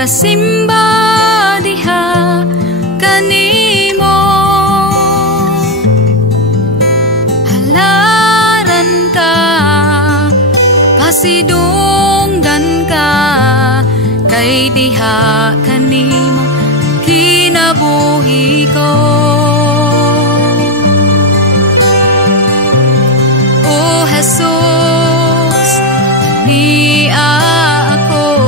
magasimba diha kanimo. Halaran ka, pasidunggan ka, kay diha kanimo kinabuhi ko. O Jesus, niya ako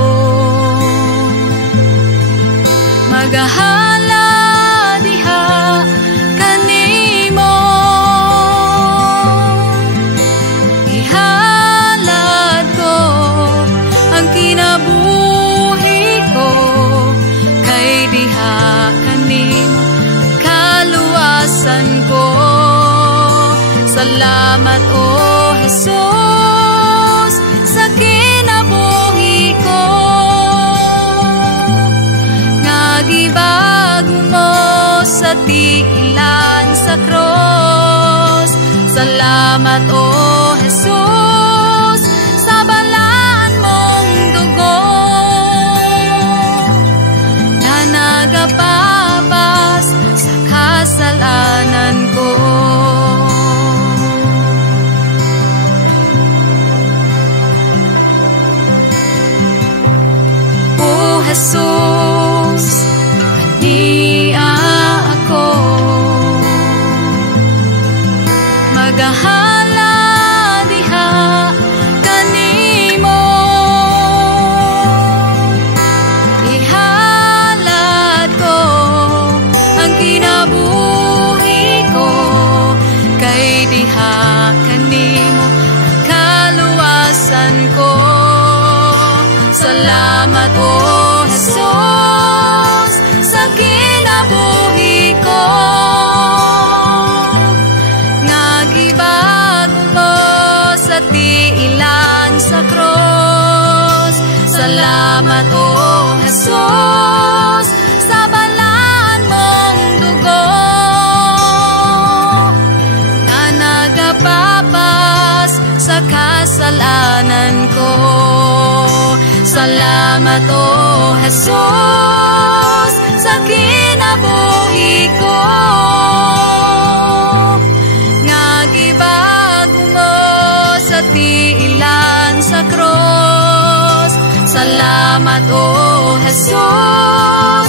magahala diha kanimo. Ihalad ko ang kinabuhi ko, kay diha kanimo kaluwasan ko. Salamat o Jesus sa kinabuhi ko, nga gibago mo sa tiilan sa cross. Salamat o Jesus sa balaan mong dugo, na nagapapas sa kasalanan ko. Jesus, niya ako magahala diha kanimo. Ihalad ko ang kinabuhi ko, kay diha kanimo kaluwasan ko. Salamat o Jesus sa kinabuhi ko, nga gibago mo sa tiilan sa cross. Salamat o Jesus sa balaan mong dugo, na nagapapas sa kasalanan ko. Salamat o Jesus sa kinabuhi ko, nga gibago mo sa tiilan sa cross. Salamat o Jesus